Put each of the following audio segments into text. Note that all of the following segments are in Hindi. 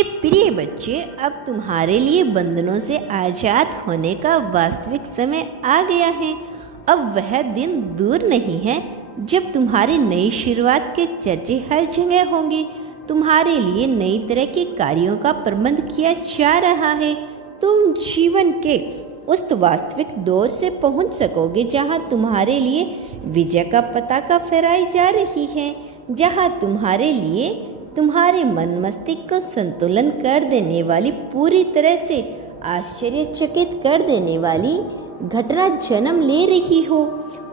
मेरे प्रिय बच्चे, अब तुम्हारे लिए बंधनों से आज़ाद होने का वास्तविक समय आ गया है। अब वह दिन दूर नहीं है जब तुम्हारी नई शुरुआत के चर्चे हर जगह होंगे। तुम्हारे लिए नई तरह के कार्यों का प्रबंध किया जा रहा है। तुम जीवन के उस वास्तविक दौर से पहुंच सकोगे जहां तुम्हारे लिए विजय का पताका फहराई जा रही है, जहां तुम्हारे लिए तुम्हारे मन मस्तिष्क को संतुलन कर देने वाली, पूरी तरह से आश्चर्यचकित कर देने वाली घटना जन्म ले रही हो।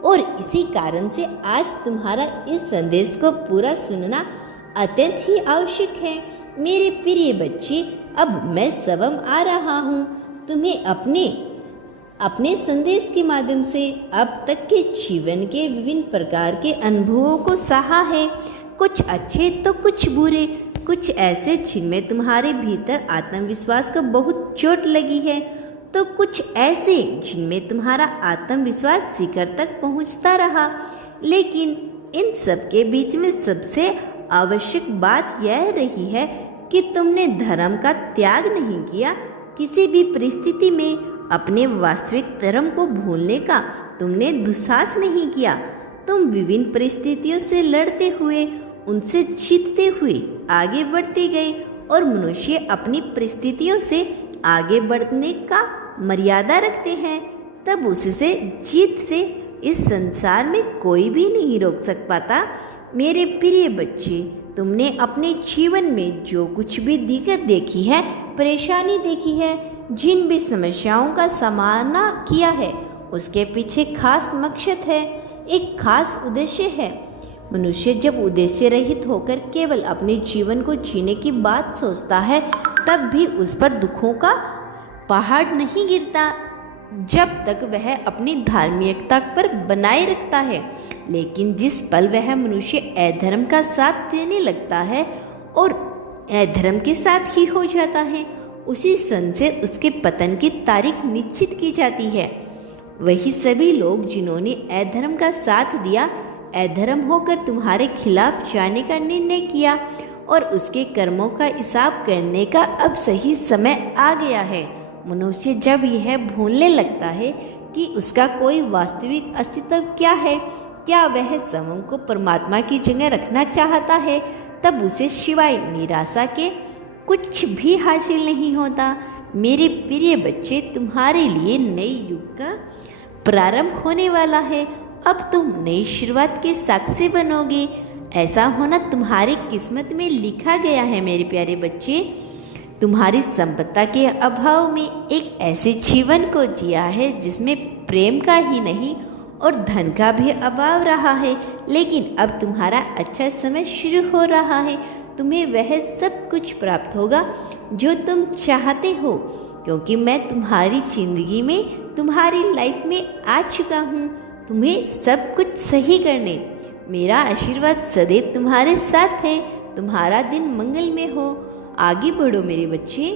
और इसी कारण से आज तुम्हारा इस संदेश को पूरा सुनना अत्यंत ही आवश्यक है। मेरे प्रिय बच्चे, अब मैं स्वयं आ रहा हूँ तुम्हें अपने संदेश के माध्यम से अब तक के जीवन के विभिन्न प्रकार के अनुभवों को सहा है। कुछ अच्छे तो कुछ बुरे, कुछ ऐसे जिनमें तुम्हारे भीतर आत्मविश्वास को बहुत चोट लगी है, तो कुछ ऐसे जिनमें तुम्हारा आत्मविश्वास शिखर तक पहुंचता रहा। लेकिन इन सब के बीच में सबसे आवश्यक बात यह रही है कि तुमने धर्म का त्याग नहीं किया। किसी भी परिस्थिति में अपने वास्तविक धर्म को भूलने का तुमने दुस्साहस नहीं किया। तुम विभिन्न परिस्थितियों से लड़ते हुए, उनसे जीतते हुए आगे बढ़ते गए। और मनुष्य अपनी परिस्थितियों से आगे बढ़ने का मर्यादा रखते हैं, तब उससे जीत से इस संसार में कोई भी नहीं रोक पाता। मेरे प्रिय बच्चे, तुमने अपने जीवन में जो कुछ भी दिक्कत देखी है, परेशानी देखी है, जिन भी समस्याओं का सामना किया है, उसके पीछे खास मकसद है, एक खास उद्देश्य है। मनुष्य जब उद्देश्य रहित होकर केवल अपने जीवन को जीने की बात सोचता है, तब भी उस पर दुखों का पहाड़ नहीं गिरता, जब तक वह अपनी धार्मिकता पर बनाए रखता है। लेकिन जिस पल वह मनुष्य अधर्म का साथ देने लगता है और अधर्म के साथ ही हो जाता है, उसी क्षण से उसके पतन की तारीख निश्चित की जाती है। वही सभी लोग जिन्होंने अधर्म का साथ दिया, अधर्म होकर तुम्हारे खिलाफ जाने का निर्णय किया, और उसके कर्मों का हिसाब करने का अब सही समय आ गया है। मनुष्य जब यह भूलने लगता है कि उसका कोई वास्तविक अस्तित्व क्या है, क्या वह स्वयं को परमात्मा की जगह रखना चाहता है, तब उसे सिवाय निराशा के कुछ भी हासिल नहीं होता। मेरे प्रिय बच्चे, तुम्हारे लिए नए युग का प्रारंभ होने वाला है। अब तुम नई शुरुआत के साक्षी बनोगे। ऐसा होना तुम्हारी किस्मत में लिखा गया है। मेरे प्यारे बच्चे, तुम्हारी संपदा के अभाव में एक ऐसे जीवन को जिया है जिसमें प्रेम का ही नहीं और धन का भी अभाव रहा है। लेकिन अब तुम्हारा अच्छा समय शुरू हो रहा है। तुम्हें वह सब कुछ प्राप्त होगा जो तुम चाहते हो, क्योंकि मैं तुम्हारी जिंदगी में, तुम्हारी लाइफ में आ चुका हूँ तुम्हें सब कुछ सही करने। मेरा आशीर्वाद सदैव तुम्हारे साथ है। तुम्हारा दिन मंगलमय हो। आगे बढ़ो मेरे बच्चे।